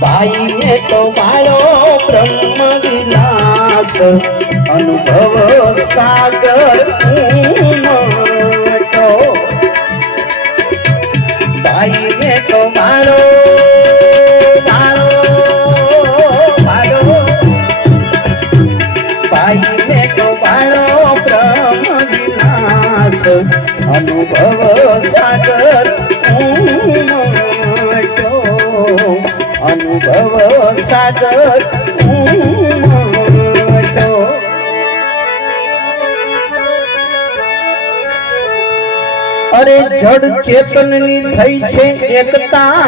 ભાઈને તો મારો બ્રહ્મ વિલાસ અનુભવ સાગર ભાઈને તો મારો સાગર અરે જડ ચેતનની થઈ છે એકતા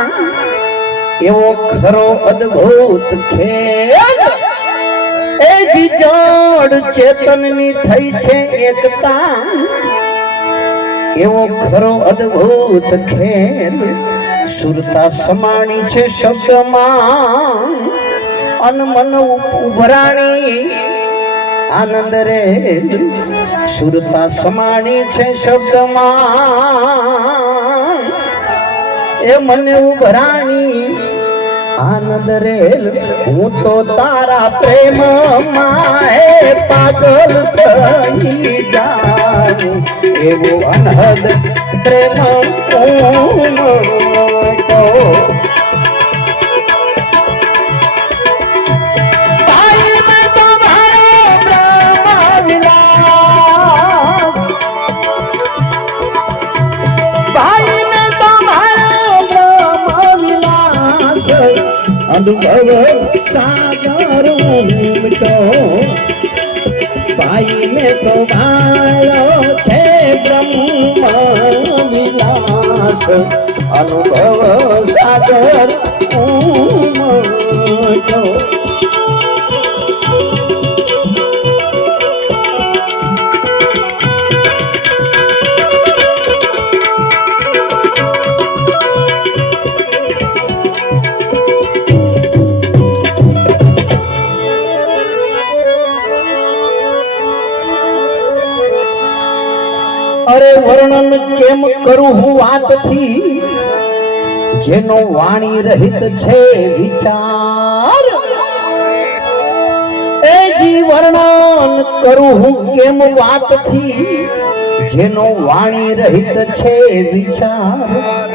એવો ખરો અદ્ભુત ખેલ એ જી જડ ચેતનની થઈ છે એકતા એવો ખરો અદ્ભુત ખેલ સુરતા સમાણી છે શબ્દમાં. અન મન ઉભરાણી. આનંદ રે. સુરતા સમાણી છે શબ્દમાં. એ મને ઉભરાણી. આનંદ રે. હું તો તારા પ્રેમ હે પાગલ થઈ જાઉં. એવો અનહદ પ્રેમ ઉમટો અનુભવ સાગર ઉમટો ભાઈ મેં તો છે અનુભવ સાગર ઉમટો અરે વર્ણન કેમ કરું હું વાતથી? જેનો વાણી રહિત છે વિચાર. એ વર્ણન કરું હું કેમ વાતથી? જેનો વાણી રહિત છે વિચાર.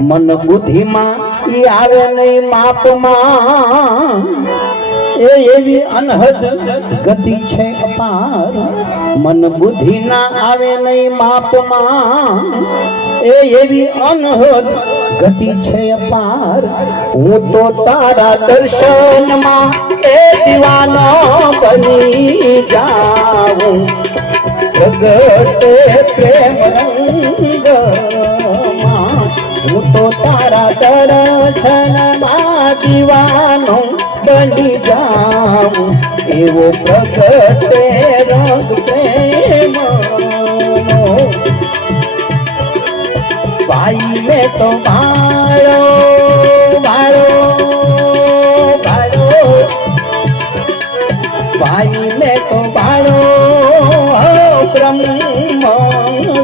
મન બુદ્ધિમાં આવે નહીં માપમાં. એ એવી અનહદ ગતિ છે અપાર. મન બુદ્ધિ ના આવે નહીં માપમાં. એ એવી અનહદ ગતિ છે અપાર. હું તો તારા દર્શનમાં એ દીવાનો બની જાઉં. પ્રગટે પ્રેમ હું તો તારા દર્શનમાં બની જાઉં, એવો પ્રગટે રંગ પ્રેમ ભાઈ મેં તો મારો મારો મારો ભાઈ મેં તો મારો બ્રહ્મ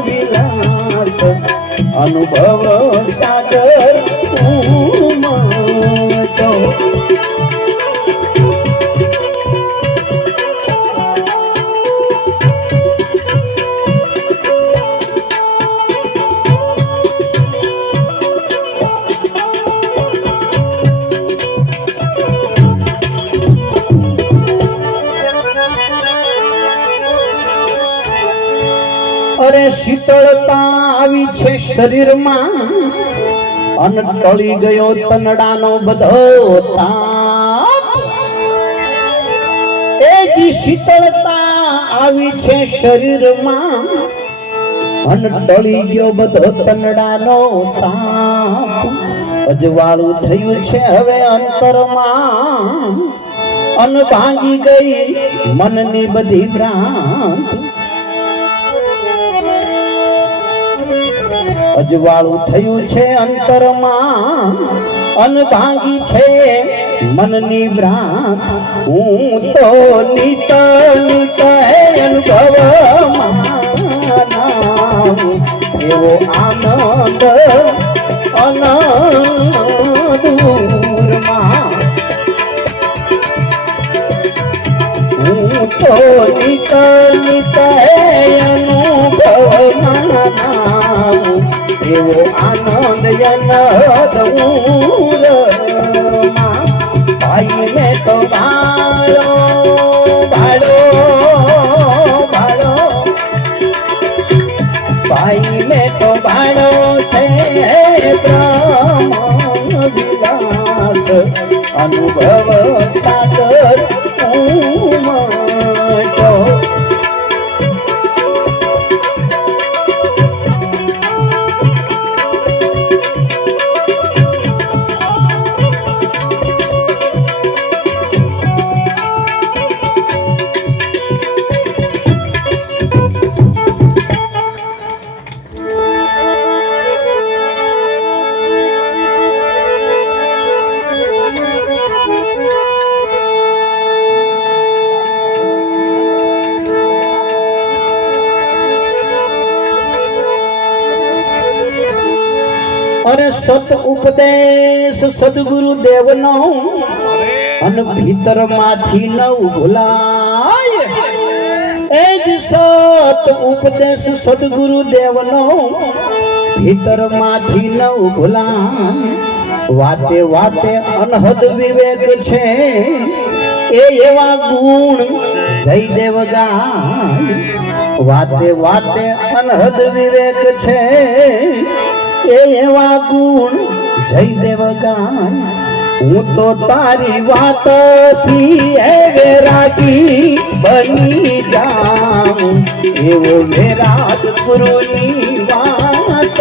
વિલાસ. અનુભવ સાગર શીતળતા આવી છે શરીરમાં. અન ટળી ગયો તનડાનો બધો એ શીતળતા આવી છે શરીરમાં. અન ટળી ગયો બધો તનડાનો તાપ. અજવાળું થયું છે હવે અંતરમાં. અન ભાંગી ગઈ મનની બધી ભ્રાંત. અજવાળું થયું છે અંતરમાં, અનભાગી છે મનની ભ્રાણ હું તો નીતળ નીતળ અનુભવ એવો આનંદ અનદૂરમાં હું તો નીતળ નીતળ અનુભવ માના એવો આનંદ અનહદ ઉરમાં ભાઈ મેં તો ભાળો ભાળો ભાળો ભાઈ મેં તો ભાળો છે અનુભવ સાગર ઉમટો અરે સત ઉપદેશ સદગુરુ દેવનો અને ભીતરમાંથી નવ ભૂલાય. એ જ સત ઉપદેશ સદગુરુ દેવનો ભીતરમાંથી નવ ભૂલાય. વાતે વાતે અનહદ વિવેક છે. એ એવા ગુણ જયદેવ ગાય. વાતે વાતે અનહદ વિવેક છે. એવા ગુણ. જયદેવ ગાય હું તો તારી વાતથી હે રાગી બની જાઉં. એવો વેરાગ ગુરુની વાત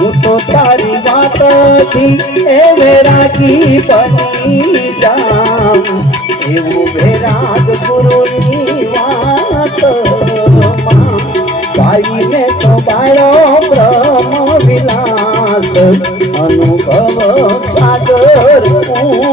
હું તો તારી વાતથી હે રાગી બની જાઉં. એવું વેરાગ ગુરુની વાત બ્રહ્મ વિલાસ અનુભવ સાગર